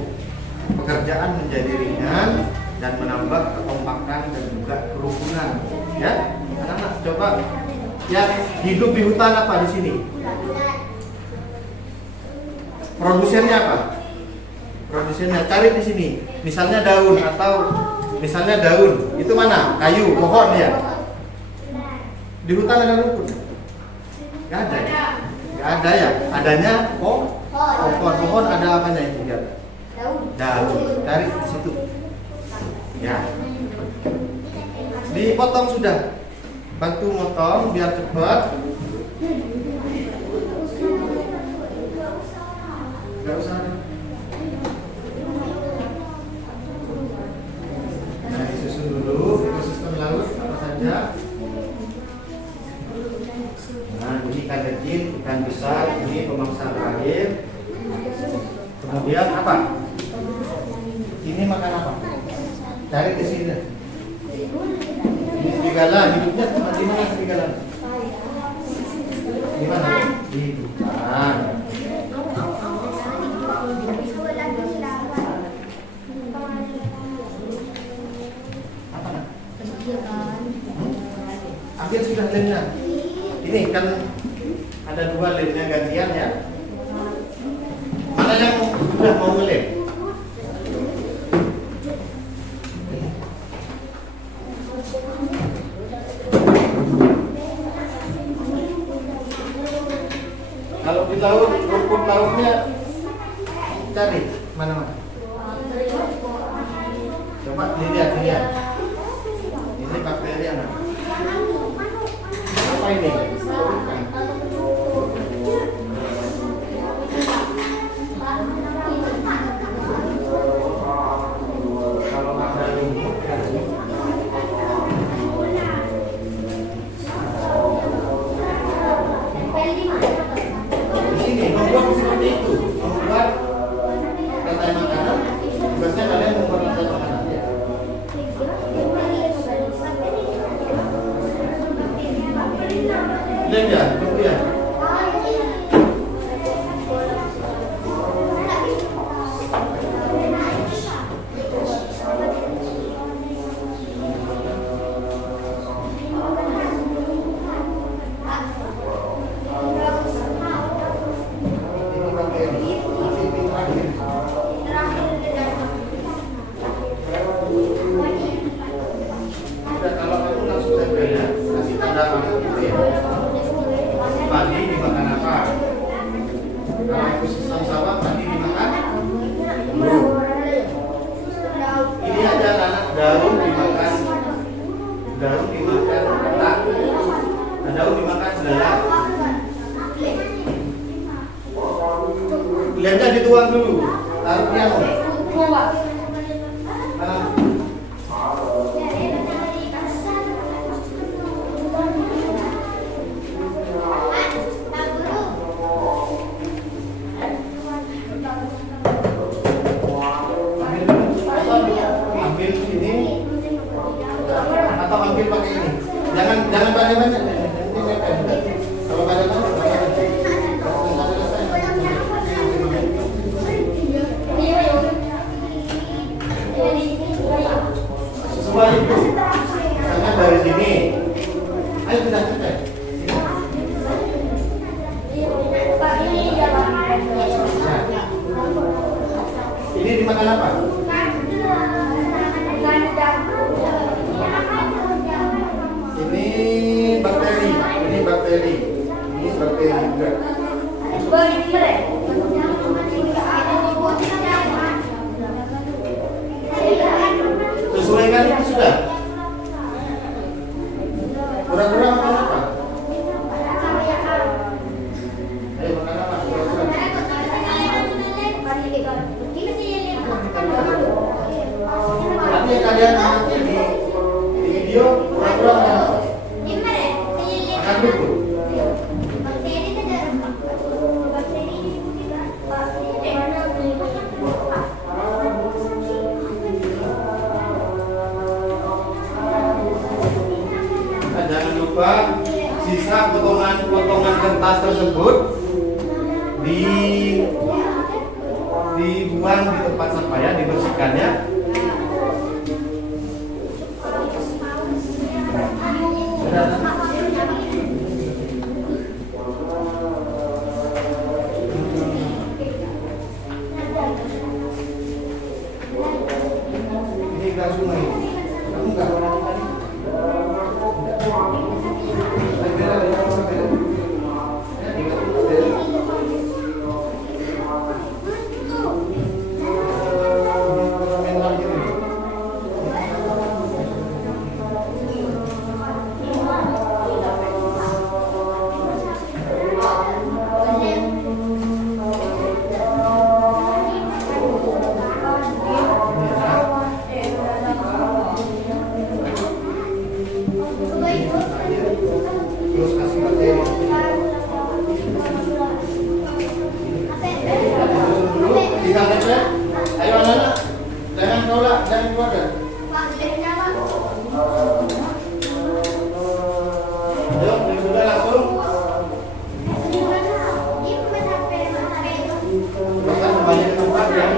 pekerjaan menjadi ringan dan menambah kekompakan dan juga kerukunan. Ya, anak-anak coba ya, hidup di hutan apa di sini? Produsennya apa? Produsennya cari di sini. Misalnya daun itu mana? Kayu, pohon ya. Di hutan ada rumput? Gak ada ya? Gak ada ya? Adanya pohon ada apanya itu? Daun. Cari di situ. Ya. Dipotong sudah. Bantu motong biar cepat. Gak usah. Nah, disusun dulu ekosistem laut apa saja. Nah, ini ikan kecil, ikan besar, ini pemangsa terakhir. Kemudian apa? Ini makan apa? Cari ke sini. Ini serigala, hidupnya di mana serigala? Di mana? Di hutan. Ambil sudah lemnya. Ini kan ada 2 lemnya gantian ya. Mana yang sudah mau ngelem? Kalau di laut, rumput lautnya cari mana-mana. Coba dilihat. Ini bakteri apa? Apa ini? Kalau ada lumut kan ini membuat seperti itu, membuat rantai makanan. Biasanya kalian membuat rantai makanan ya. Lem ya, tunggu ya. Padi dimakan apa? Kalau ekosistem sawah padi dimakan burung. Ini aja anak daun dimakan kerak, daun dimakan belalang. Lemnya dituang dulu, taruh piano. Ambil ini atau ambil pakai ini. Jangan banyak-banyak. Kalau banyak-banyak sesuai itu. Misalnya dari sini. Ayo kita cek. Ini dimakan apa? Ini bakteri juga. Sesuaikan itu sudah. Kurang-kurang makan apa? Ayo makan apa? Nanti kalian nanti di video kurang-kurang makan apa? Makan dulu. potongan kertas tersebut dibuang di tempat sampah ya, dibersihkannya. Ini ikan sungai. Kamu nggak pernah tadi? Terus kasih materi. Tinggal tempel. Ayo anak-anak, jangan tolak, jangan keluarga. Ayo, yang sudah langsung. Bahkan banyak tempat yang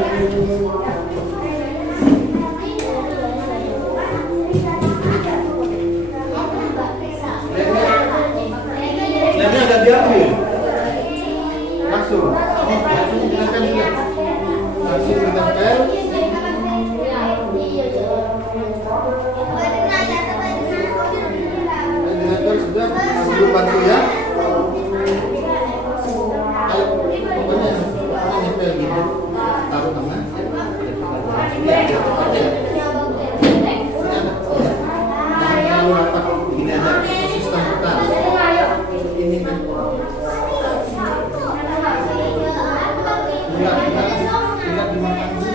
lemnya agak diambil. Langsung ditempel juga. Langsung ditempel. Ditempel sudah. Langsung bantu ya. Ayo, pokoknya nempel gitu. Taruh tangan. Ya, cepat ya. Jangan terlalu rapat. Ini aja sistem kita. Ini kan. Tidak dimakan dulu.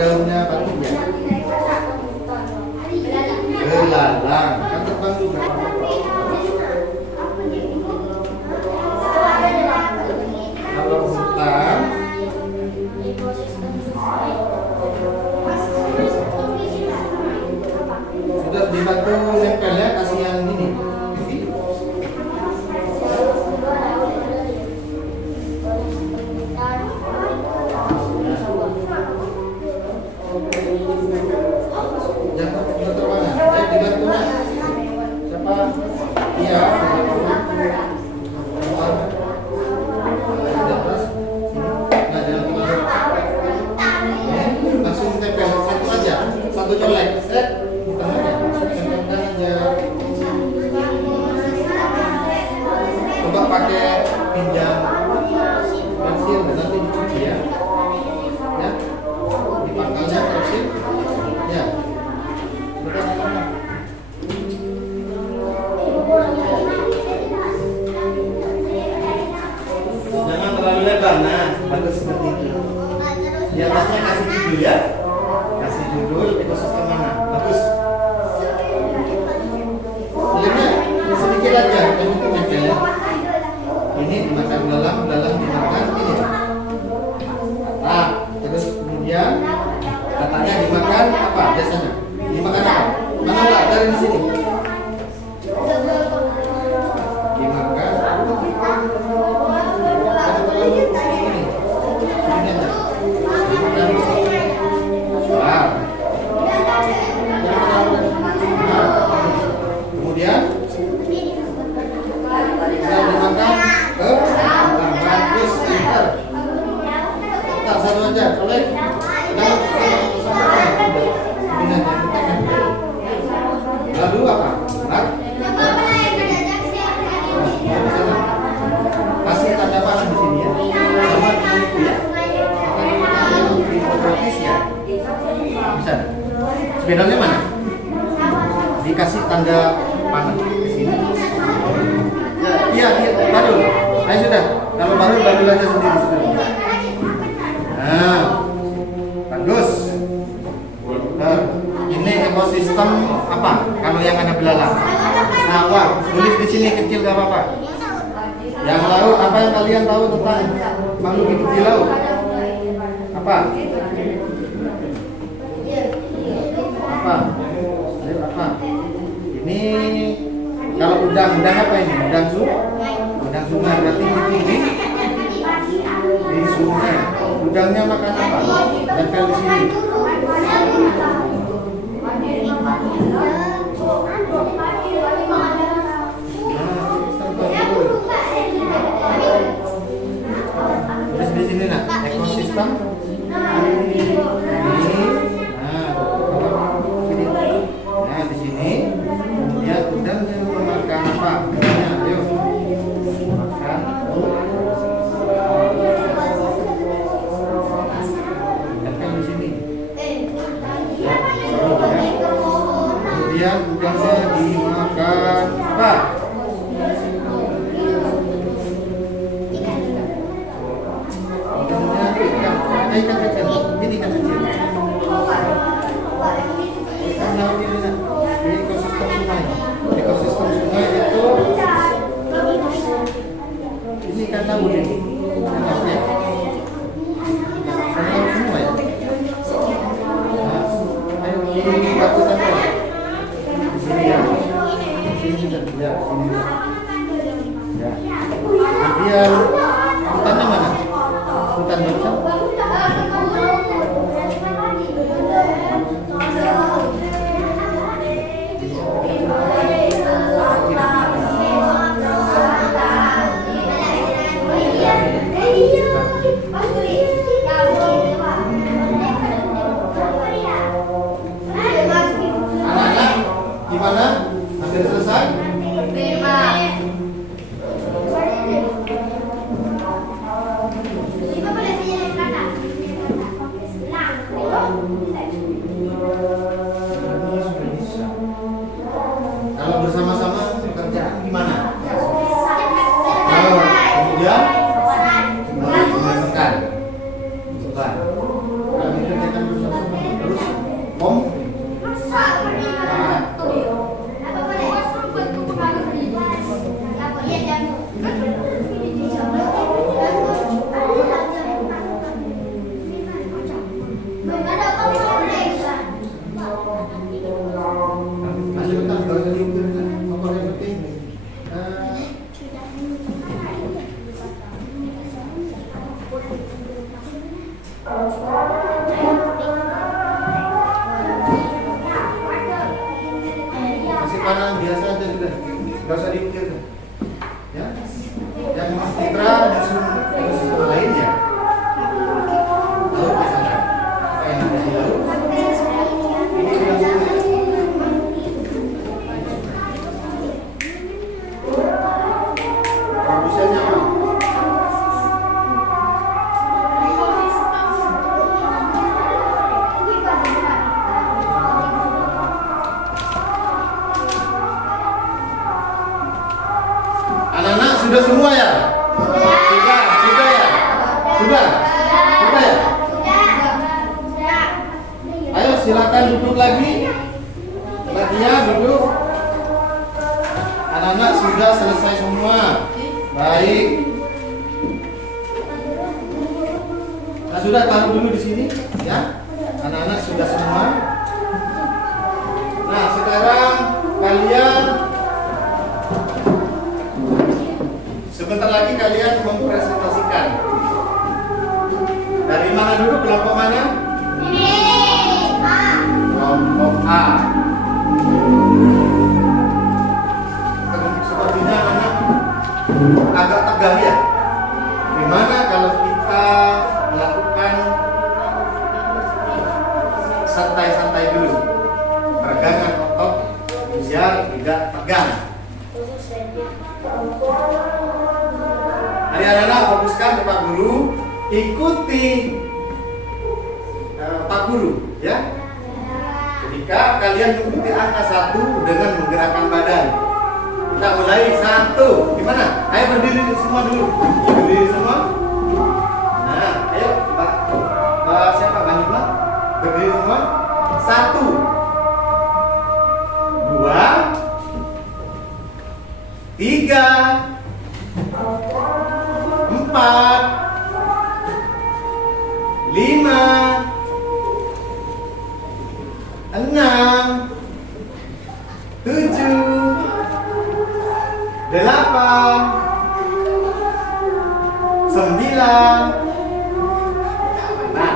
Daunnya batunya belalang kan terbang juga. Kalau hutan sudah dibantu nempelnya, kasih yang ini. Satu colek, set, tengahnya, tempelkan aja. Coba pakai pinjam pensil dan nanti dicuci ya. Ya, di pangkalnya pensil. Ya, betul. Jangan terlalu lebar, nah, bagus seperti itu. Di atasnya kasih judul ya. Kasih judul ekosistem mana? Bagus. Lemnya sedikit aja, yang penting nempel ya. Ini Ini dimakan belalang, belalang dimakan ini. Nah, terus kemudian katanya dimakan apa biasanya? Dimakan apa? Mana Mbak? Dari di sini. Dimakan. Kemudian dimakan ke bagus pintar. Tak satu aja, boleh. Lalu apa? Kasih tanda panah di sini ya. Sama dengan itu ya. Infografis ya. Bisa. Sepedanya mana? Dikasih tanda panah di sini. Ya, iya, baru. Ayo sudah. Kalau baru aja sendiri sudah. Nah, bagus. Nah, ini ekosistem apa? Kalau yang ada belalang. Sawah. Tulis di sini kecil gak apa-apa. Yang laut, apa yang kalian tahu tentang makhluk hidup di laut? Apa? Apa? Ayo apa? Ini kalau udang apa ini? Udang sungai berarti tinggi di sungai. Udangnya makan apa? Tempel di sini. Terus di sini nah, ekosistem ini. Nah, di sini kemudian udangnya makan apa? Ayo. Makan. Tempel di sini. Kemudian udangnya dimakan apa? Ikan kecil. Ini ikan kecil. Ikan laut ini di ekosistem sungai. Ekosistem sungai itu ini ikan laut ini. Ikan laut ya. Ikan laut semua ya. Nah, ayo ini batu tempel. Di sini ya. Di sini sudah ya. Sini. Ya. Kemudian hutannya mana? Hutan barusan. Anak-anak, gimana? Hampir selesai? Kalau bersama-sama pekerjaan gimana? Kemudian menekan. Coba. Kalau dikerjakan bersama-sama terus masih bentar, gak usah diukur. Pokoknya yang penting masih panah biasa aja sudah, gak usah diukir ya. Yang Mas Citra disuruh lain ya. Laut misalnya apa yang ada di laut ini sudah sungai. Produsennya apa? Anak-anak sudah semua ya? Sudah ya? Sudah ya? Ayo silakan duduk lagi. Bagian duduk. Anak-anak sudah selesai semua. Baik. sudah taruh dulu di sini, ya. Anak-anak sudah semua. Nah, sekarang kalian sebentar lagi kalian mempresentasikan. Dari mana dulu? Kelompok mana? Kelompok A. Sepertinya anak agak tegang ya. Gimana kalau kita melakukan santai-santai dulu, peregangan otot biar tidak tegang. Mari anak-anak fokuskan ke Pak Guru, ikuti Pak Guru ya. Ketika kalian mengikuti angka 1 dengan menggerakkan badan. Kita mulai 1. Gimana? Ayo berdiri semua dulu. Berdiri semua. Nah, ayo Mbak. Siapa Mbak Hikmah? Berdiri semua. 1, 2, 3, 4, 5, 6, 7, 8, 9. Nah,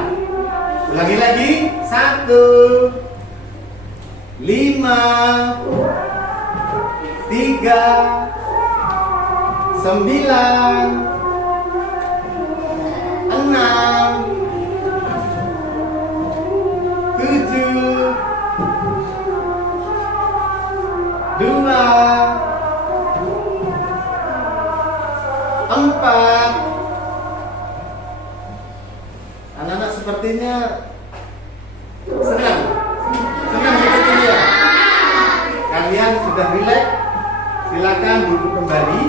ulangi lagi. 1, 5, 3, 9, 6, 7, 2, 4. Anak-anak sepertinya senang sepertinya ya. Kalian sudah rileks, silakan duduk kembali.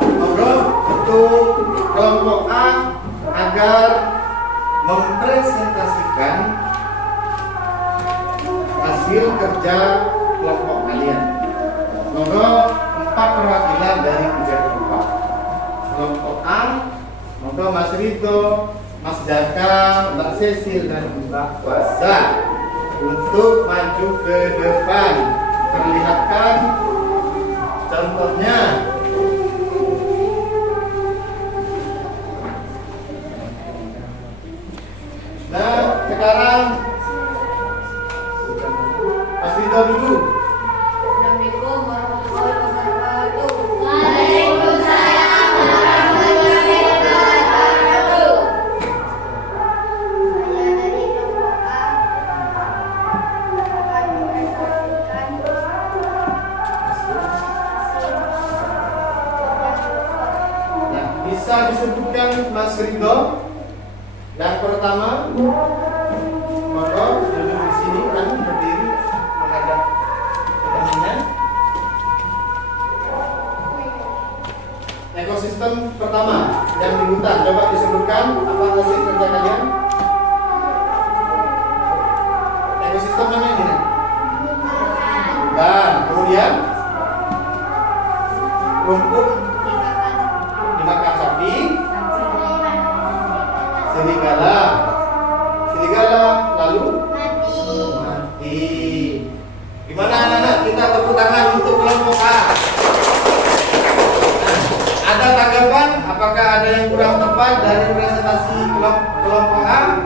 Ngobrol untuk kelompok A agar mempresentasikan hasil kerja kelompok kalian. Ngobrol 4 perwakilan dari 3 kelompok. Kelompok A, ngobrol Mas Rito, Mas Jaka, Mbak Cecil, dan Mbak Wasa untuk maju ke depan. Perlihatkan contohnya. Nah, sekarang Mas Rito dulu. Assalamualaikum warahmatullahi wabarakatuh. Waalaikumsalam warahmatullahi wabarakatuh. Saya dari kelompok A akan mempresentasikan Nah, bisa disebutkan Mas Rito. Yang pertama, monggo duduk di sini, kan berdiri menghadap ke temannya. Ekosistem pertama yang di hutan, coba disebutkan apa hasil kerja kalian? Ekosistem mana ini? Hutan. Kemudian rumput dimakan sapi. Serigala, lalu mati. Gimana anak-anak? Kita tepuk tangan untuk kelompok A. Ada tanggapan? Apakah ada yang kurang tepat dari presentasi kelompok A?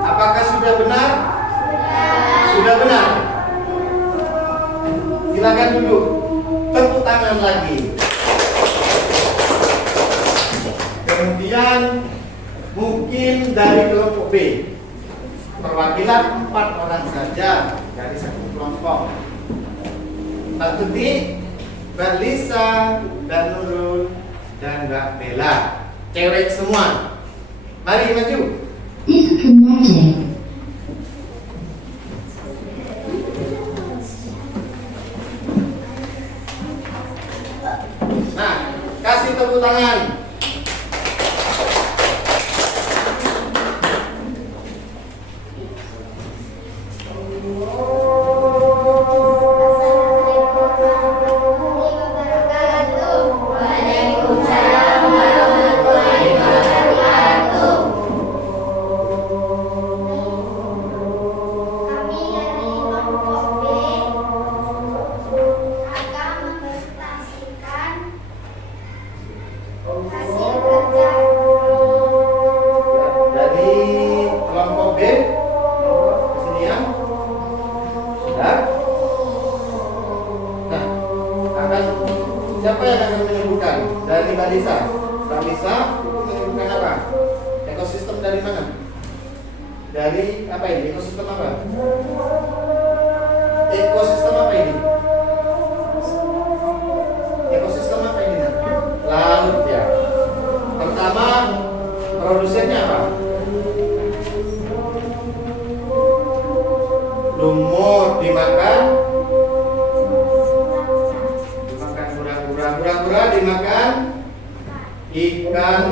Apakah sudah benar? Sudah benar. Silakan duduk. Tepuk tangan lagi. Kemudian mungkin dari kelompok B, perwakilan 4 orang saja dari satu kelompok. Mbak Tuti, Mbak Lisa, dan Nurul, dan Mbak Bella, cewek semua. Mari maju. Nah, kasih tepuk tangan. Waalaikumsalam warahmatullahi wabarakatuh. Dari Mbak Lisa. Mbak Lisa menirukan apa? Ekosistem dari mana? Dari apa ini? Ekosistem apa? Ekosistem apa ini? Ekosistem apa ini? Laut ya. Pertama, produsennya apa? Lumut dimakan kura-kura dimakan ikan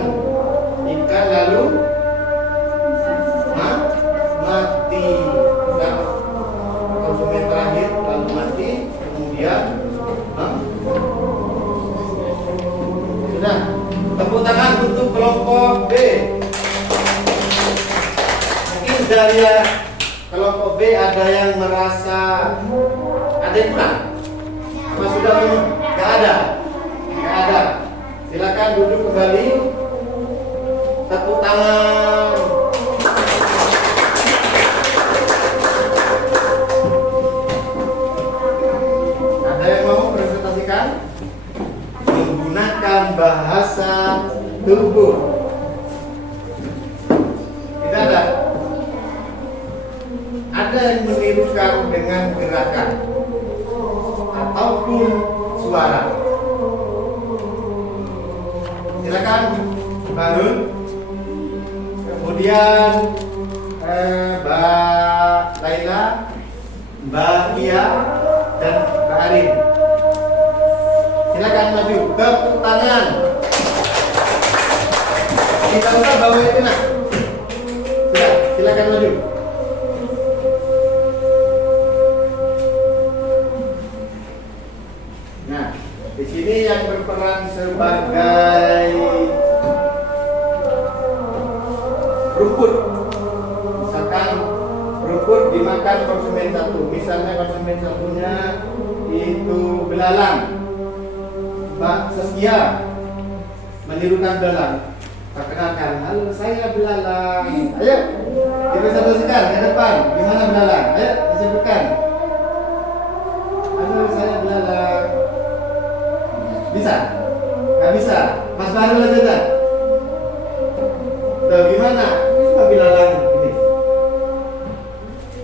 lalu mati. Nah, konsumen terakhir lalu mati, kemudian sudah. Tepuk tangan untuk kelompok B. Mungkin dari kelompok B ada yang merasa ada yang kurang. Apa sudah nggak ada? Nggak ada. Silakan duduk kembali. Tepuk tangan. Ada yang mau presentasikan? Menggunakan bahasa tubuh. Tidak ada. Ada yang menirukan dengan gerakan ataupun suara. Silakan Barun. Kemudian Mbak Laila, Mbak Ia, dan Mbak Arin. Silakan maju. Tepuk tangan. Tidak usah bawa itu nak. Sudah, silakan maju. Nah, di sini yang berperan sebagai rumput. Misalkan rumput dimakan konsumen satu. Misalnya konsumen satunya itu belalang. Mbak Saskia menirukan belalang. Perkenalkan, halo saya belalang. Ayo, dipresentasikan ke depan. Gimana belalang? Ayo, disebutkan. Halo saya belalang. Bisa? Gak bisa? Mas Baru aja dah. Tuh, gimana? Cuma belalang ini.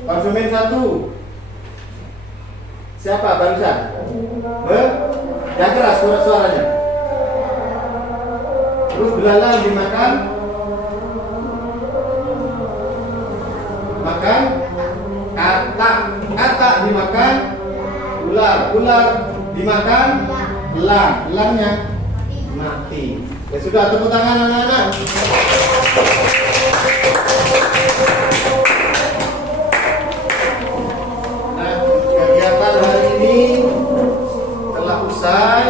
Konsumen satu. Siapa barusan? Yang keras suaranya. Terus belalang dimakan. Makan. Kata dimakan. Ular dimakan. Elangnya mati. Ya sudah, tepuk tangan anak-anak. Nah, kegiatan hari ini telah usai.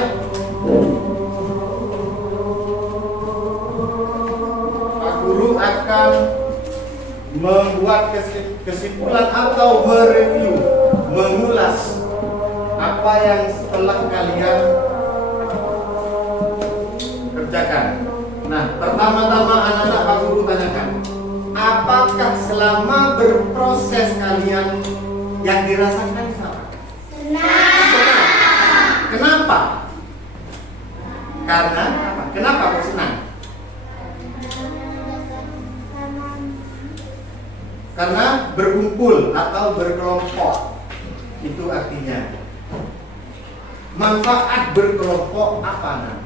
Pak Guru akan membuat kesimpulan atau mereview, mengulas apa yang setelah kalian kerjakan. Nah, pertama-tama anak-anak Pak Guru tanyakan, apakah selama berproses kalian yang dirasakan apa? Senang. Kenapa? Karena apa? Kenapa kok senang? Karena berkumpul atau berkelompok. Itu artinya. Manfaat berkelompok apa nak?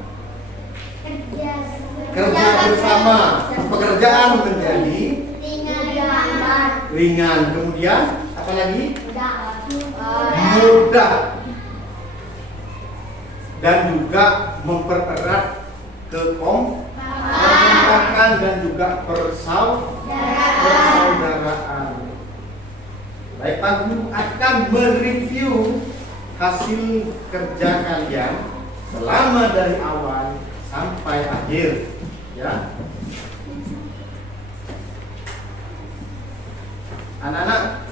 Kerja bersama. Pekerjaan menjadi ringan. Kemudian apa lagi? Mudah. Dan juga mempererat kekompakan dan juga persaudaraan. Baik, Pak Guru akan mereview hasil kerja kalian selama dari awal sampai akhir, ya. Anak-anak,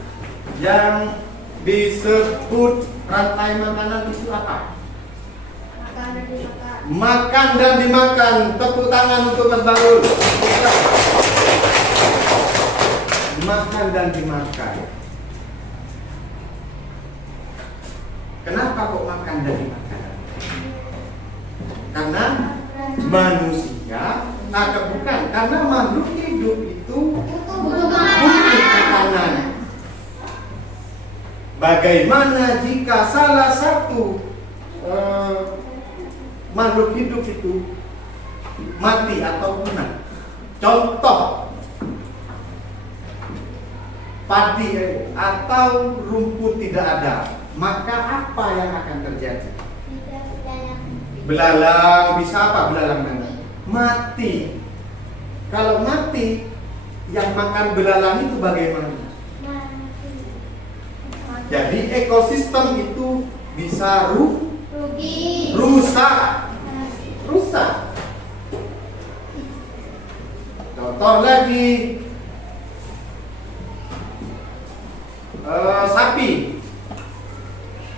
yang disebut rantai makanan itu apa? Makan dan dimakan. Tepuk tangan untuk Mas Barul. Makan dan dimakan. Kenapa kok makan dan dimakan? Karena manusia, bukan, karena makhluk hidup itu butuh makanan. Bagaimana jika salah satu makhluk hidup itu mati atau punah? Contoh, padi atau rumput tidak ada, maka apa yang akan terjadi? Belalang bisa apa? Belalang mati. Kalau mati, yang makan belalang itu bagaimana? Jadi ekosistem itu bisa rusak. Contoh lagi, sapi.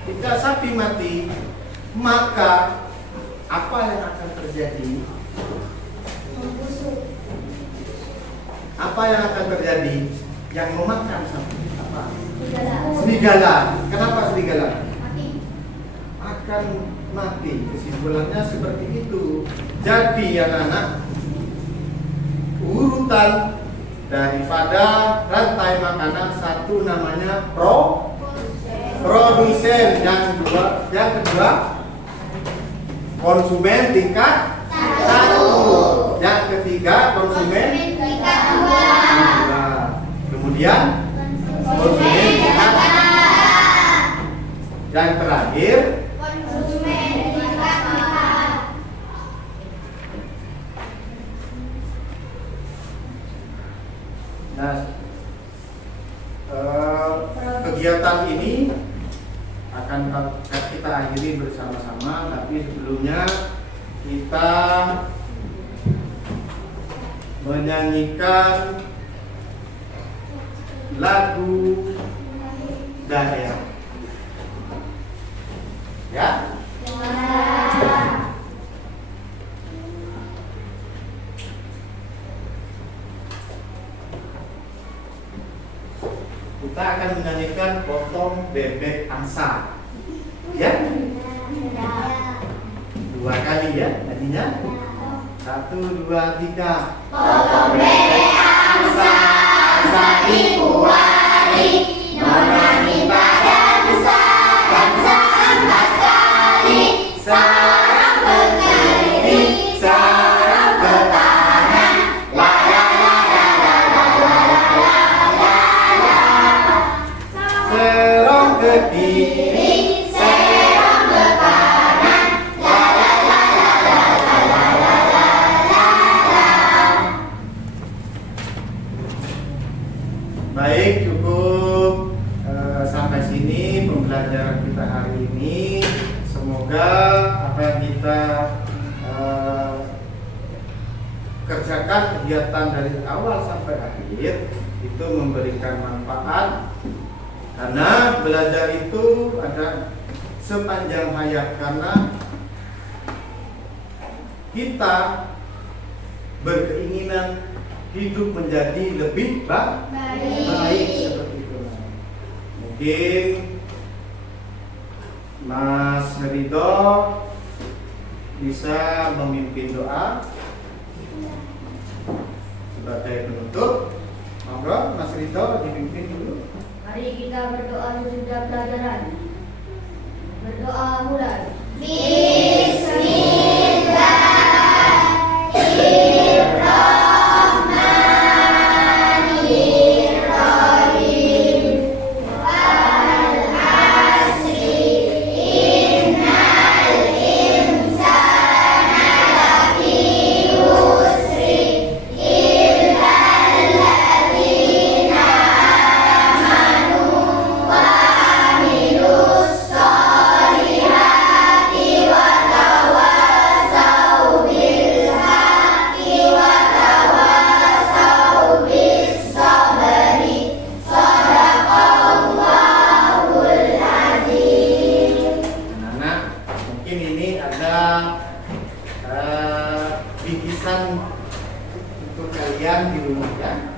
Jika sapi mati, maka apa yang akan terjadi? Apa yang akan terjadi? Yang memakan sapi apa? Serigala. Kenapa serigala? Akan mati. Kesimpulannya seperti itu. Jadi anak-anak, urutan daripada rantai makanan, satu namanya produsen, yang kedua konsumen tingkat 1, yang ketiga konsumen tingkat 2, kemudian konsumen tingkat 4, yang terakhir konsumen tingkat 4. Nah, kegiatan ini akan kita akhiri bersama-sama, tapi sebelumnya kita menyanyikan lagu daerah. Ya? Kita akan menyanyikan Potong Bebek Angsa. Ya? 2 kali ya tadinya. 1, 2, 3. Potong bebek angsa, angsa dikuari, nona minta dansa, dansa 4 kali, sarang berkeliling, sarang bertahan, la la la la la la la la la la. Serong ke kiri, Serong ke kanan, la la la la la la la la la la. baik, cukup sampai sini pembelajaran kita hari ini. Semoga apa yang kita kerjakan, kegiatan dari awal sampai akhir itu memberikan manfaat, karena belajar itu ada sepanjang hayat, karena kita berkeinginan hidup menjadi lebih baik seperti itu. Mungkin Mas Ridho bisa memimpin doa sebagai penutup. Monggo Mas Ridho dipimpin dulu. Mari kita berdoa sesudah pelajaran. Berdoa mulai. Bismillahirrahmanirrahim. Wal asri innal insana lafi khusri illal ladzina amanu wa amilus solihati wa tawasau bil haqqi wa tawasau bis sabri. Shadaqallahul azim. Anak-anak, mungkin ini ada bingkisan untuk kalian di rumah ya.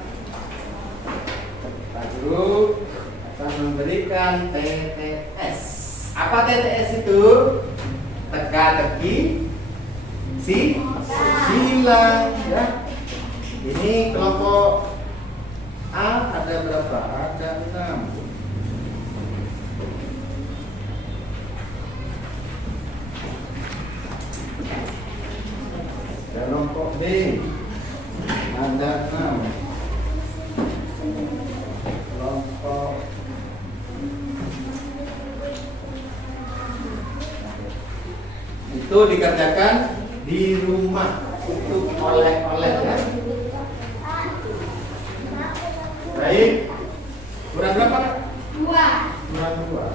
Pak Guru akan memberikan TTS. Apa TTS itu? Teka-teki Silang ya. Ini kelompok A ada berapa? Ada 6. Kelompok B ada 6. Kelompok itu dikerjakan di rumah untuk oleh-oleh ya. Baik. Kurang berapa? 2. Kurang 2.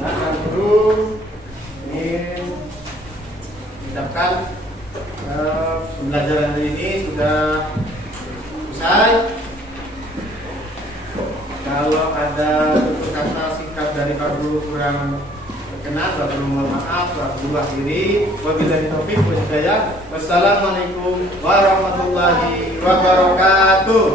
Nah, guru ingin ucapkan pembelajaran hari ini sudah selesai. Kalau ada kata singkat dari Pak Guru kurang berkenan, Pak Guru mohon maaf, Pak Guru akhiri. Wabillahi taufiq wal hidayah. Wassalamualaikum warahmatullahi wabarakatuh.